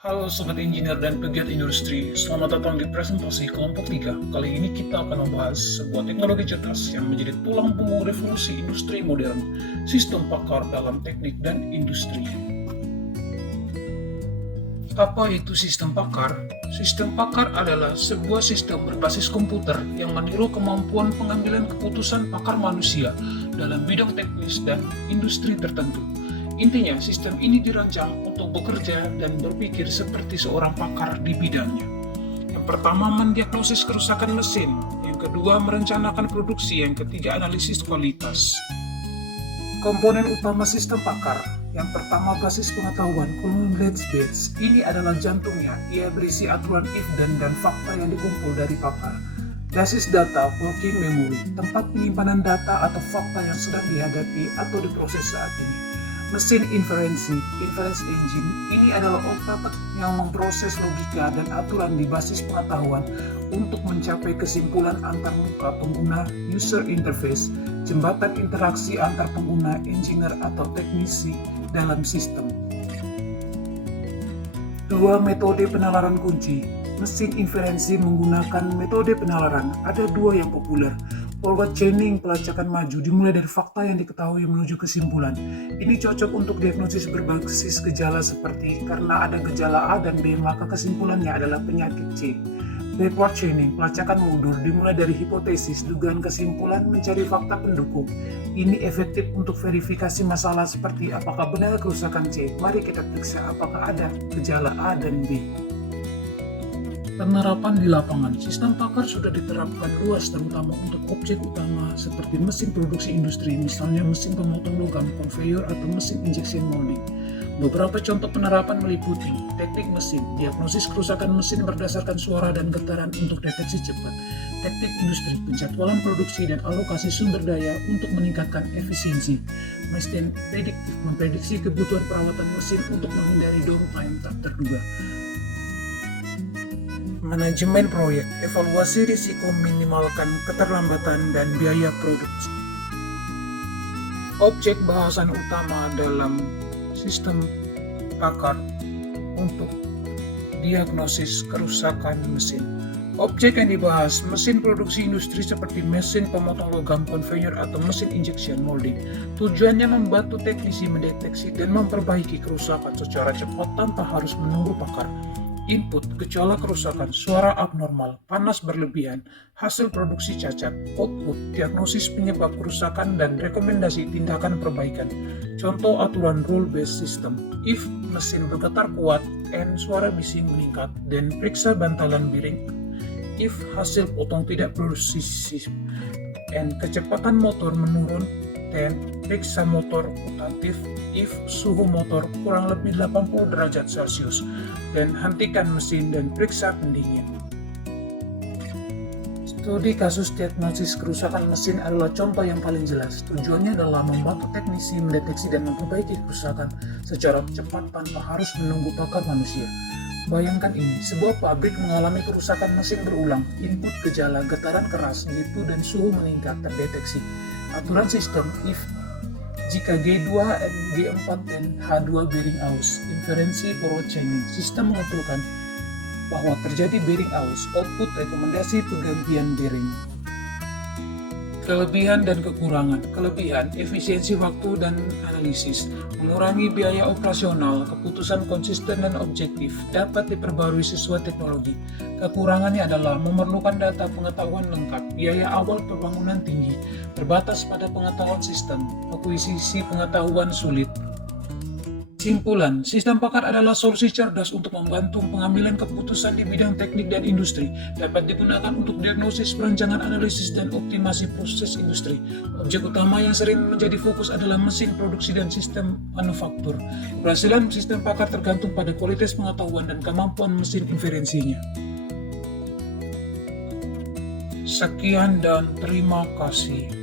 Halo Sobat Engineer dan pegiat industri, selamat datang di presentasi kelompok 3. Kali ini kita akan membahas sebuah teknologi cerdas yang menjadi tulang punggung revolusi industri modern, sistem pakar dalam teknik dan industri. Apa itu sistem pakar? Sistem pakar adalah sebuah sistem berbasis komputer yang meniru kemampuan pengambilan keputusan pakar manusia dalam bidang teknis dan industri tertentu. Intinya, sistem ini dirancang untuk bekerja dan berpikir seperti seorang pakar di bidangnya. Yang pertama, mendiagnosis kerusakan mesin. Yang kedua, merencanakan produksi. Yang ketiga, analisis kualitas. Komponen utama sistem pakar. Yang pertama, basis pengetahuan, knowledge base. Ini adalah jantungnya. Ia berisi aturan if dan fakta yang dikumpul dari pakar. Basis data, working memory, tempat penyimpanan data atau fakta yang sedang dihadapi atau diproses saat ini. Mesin inferensi, inference engine, ini adalah otak yang memproses logika dan aturan di basis pengetahuan untuk mencapai kesimpulan antar muka pengguna user interface, jembatan interaksi antar pengguna, engineer atau teknisi dalam sistem. Dua metode penalaran kunci. Mesin inferensi menggunakan metode penalaran. Ada dua yang populer. Forward chaining pelacakan maju dimulai dari fakta yang diketahui menuju kesimpulan. Ini cocok untuk diagnosis berbasis gejala seperti karena ada gejala A dan B maka kesimpulannya adalah penyakit C. Backward chaining pelacakan mundur dimulai dari hipotesis, dugaan, kesimpulan, mencari fakta pendukung. Ini efektif untuk verifikasi masalah seperti apakah benar kerusakan C. Mari kita periksa apakah ada gejala A dan B. Penerapan di lapangan, sistem pakar sudah diterapkan luas terutama untuk objek utama seperti mesin produksi industri, misalnya mesin pemotong logam, conveyor, atau mesin injection molding. Beberapa contoh penerapan meliputi teknik mesin, diagnosis kerusakan mesin berdasarkan suara dan getaran untuk deteksi cepat, teknik industri, penjadwalan produksi dan alokasi sumber daya untuk meningkatkan efisiensi, mesin prediktif, memprediksi kebutuhan perawatan mesin untuk menghindari downtime tak terduga. Manajemen proyek, evaluasi risiko, minimalkan keterlambatan dan biaya produksi. Objek bahasan utama dalam sistem pakar untuk diagnosis kerusakan mesin. Objek yang dibahas, mesin produksi industri seperti mesin pemotong logam, conveyor, atau mesin injection molding. Tujuannya membantu teknisi mendeteksi dan memperbaiki kerusakan secara cepat tanpa harus menunggu pakar. Input, gejala kerusakan, suara abnormal, panas berlebihan, hasil produksi cacat. Output, diagnosis penyebab kerusakan dan rekomendasi tindakan perbaikan. Contoh aturan rule-based system. If mesin bergetar kuat and suara bising meningkat, dan periksa bantalan bearing. If hasil potong tidak presisi and kecepatan motor menurun, dan periksa motor rotatif. If suhu motor kurang lebih 80 derajat Celcius, dan hentikan mesin dan periksa pendingin. Studi kasus diagnosis kerusakan mesin adalah contoh yang paling jelas. Tujuannya adalah membantu teknisi mendeteksi dan memperbaiki kerusakan secara cepat tanpa harus menunggu pakar manusia. Bayangkan ini, sebuah pabrik mengalami kerusakan mesin berulang, input gejala getaran keras, jitu dan suhu meningkat terdeteksi. Aturan sistem if jika G2, G4, dan H2 bearing aus, inferensi forward chaining, sistem mengumpulkan bahwa terjadi bearing aus, output rekomendasi penggantian bearing. Kelebihan dan kekurangan. Kelebihan, efisiensi waktu dan analisis, mengurangi biaya operasional, keputusan konsisten dan objektif, dapat diperbarui sesuai teknologi. Kekurangannya adalah memerlukan data pengetahuan lengkap, biaya awal pembangunan tinggi, terbatas pada pengetahuan sistem, akuisisi pengetahuan sulit. Simpulan, sistem pakar adalah solusi cerdas untuk membantu pengambilan keputusan di bidang teknik dan industri, dapat digunakan untuk diagnosis, perancangan, analisis, dan optimasi proses industri. Objek utama yang sering menjadi fokus adalah mesin produksi dan sistem manufaktur. Keberhasilan sistem pakar tergantung pada kualitas pengetahuan dan kemampuan mesin inferensinya. Sekian dan terima kasih.